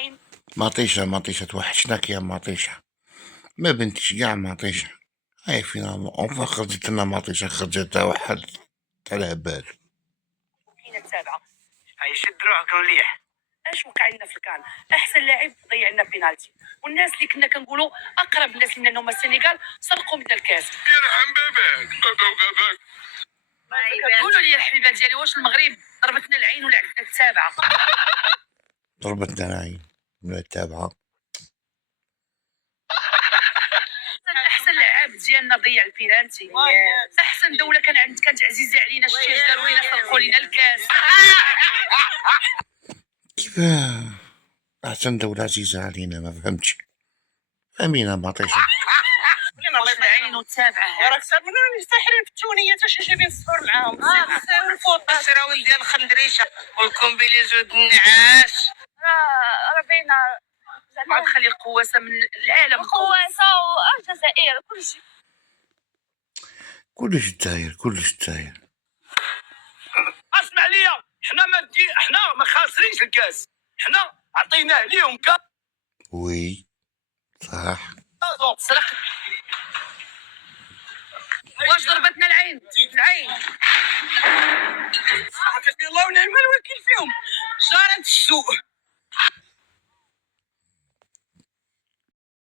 العين. مطيشة توحشناك يا مطيشة، ما بنتش كاع مطيشة. هاي فينا اونفا خرجت لنا مطيشة، خرجت واحد تاع الهبال. وكاينه التابعه. هاي شد روحك مليح. اش وقع لنا في الكان؟ احسن لاعب ضيع لنا بينالتي، والناس اللي كنا كنقولوا اقرب الناس لنا هما السنغال سرقوا منا الكاس. يرحم باباك باباك. قولوا لي الحبيبه ديالي، واش المغرب ضربتنا العين ولا عندنا التابعه؟ ضربتنا العين ولا التابعة. احسن لعاب ديالنا ضيع البينالتي. احسن دوله كانت عزيزه علينا، شتي داروا لينا سرقوا لينا الكاس. كيف احسن دولة عزيزة علينا؟ ما فهمتش. فهمينا مطيشة. واش العين والتابعه راك صار من المستحيل في التونيه تا شي جايبين الصفر معاهم. الفوط السراويل ديال الخندريشه والكومبيليزو النعاس. راه باينه زعما تخلي القواسه من العالم، القواسه والجزائر كلشي. كلش الجزائر. اسمع ليا، حنا ما خاسرينش الكاس، حنا عطيناه ليهم كاس. وي صح. سرق. واش ضربتنا العين؟ حسبي الله ونعم الوكيل فيهم، جارة السوء.